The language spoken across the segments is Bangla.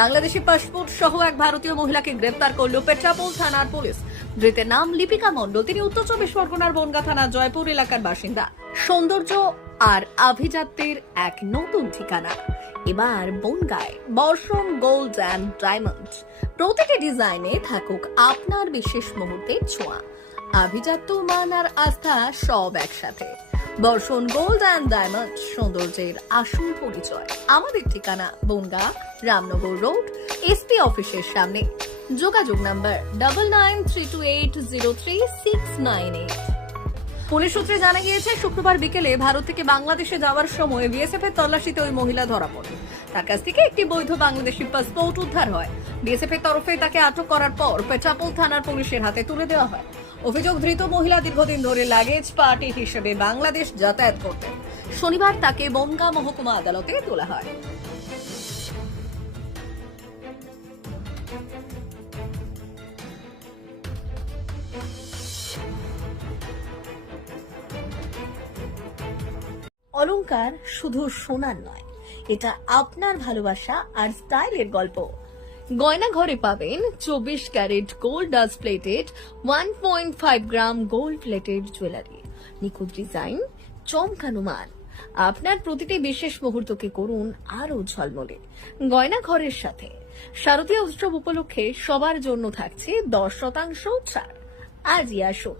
বাংলাদেশি পাসপোর্ট সহ এক ভারতীয় মহিলাকে গ্রেপ্তার করল পেট্রাপোল থানার পুলিশ। ধৃতের নাম লিপিকা মণ্ডল। তিনি উত্তর চব্বিশ পরগনার বনগা থানা জয়পুর এলাকার বাসিন্দা। সৌন্দর্য আর আভিজাত্যের এক নতুন ঠিকানা। এবার বনগায়। বর্ষণ গোল্ড অ্যান্ড ডায়মন্ড। প্রতিটি ডিজাইনে থাকুক আপনার বিশেষ মুহূর্তের ছোঁয়া। আভিজাত্য, মান আর আস্থা সব একসাথে। বর্ষণ গোল্ড অ্যান্ড ডায়মন্ড, সৌন্দর্যের আসল পরিচয়। আমাদের ঠিকানা বনগা, রামনগর রোড, এসপি অফিসের সামনে। যোগাযোগ number double nine three two eight zero three six nine eight police সূত্রে জানা গিয়েছে, শুক্রবার বিকেলে ভারত থেকে বাংলাদেশে যাওয়ার সময় বিএসএফ এর তল্লাশিতে ওই মহিলা ধরা পড়ে। তার কাছ থেকে একটি বৈধ বাংলাদেশি পাসপোর্ট উদ্ধার হয়। বিএসএফ এর তরফে তাকে আটক করার পর পেট্রাপোল থানার পুলিশের হাতে তুলে দেওয়া হয়। অভিযোগ, ধৃত মহিলা দীর্ঘদিন ধরে লাগেজ পার্টি হিসেবে বাংলাদেশ যাতায়াত করতেন। শনিবার তাকে বনগাঁ মহকুমা আদালতে তোলা হয়। অলংকার শুধু সোনার নয়, এটা আপনার ভালোবাসা আর স্টাইলের গল্প। গয়না ঘরে পাবেন চব্বিশ carat gold dust plated one point five gram gold plated jewellery নিখুঁত ডিজাইন চমকানো মান আপনার প্রতিটি বিশেষ মুহূর্তকে করুন আরও ঝলমলে। গয়না ঘরের সাথে। শারদীয় উৎসব উপলক্ষে সবার জন্য থাকছে দশ শতাংশ ছাড়। আজই আসো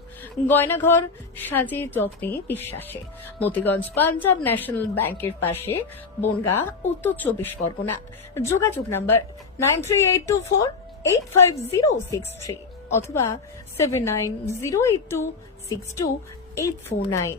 গয়নাঘর সাজে যত্নে বিশ্বাসে। মতিগঞ্জ পাঞ্জাব ন্যাশনাল ব্যাংকের পাশে বনগা উত্তর চব্বিশ পরগনা। যোগাযোগ number nine eight two four eight five zero six three অথবা seven nine zero eight two six two eight four nine.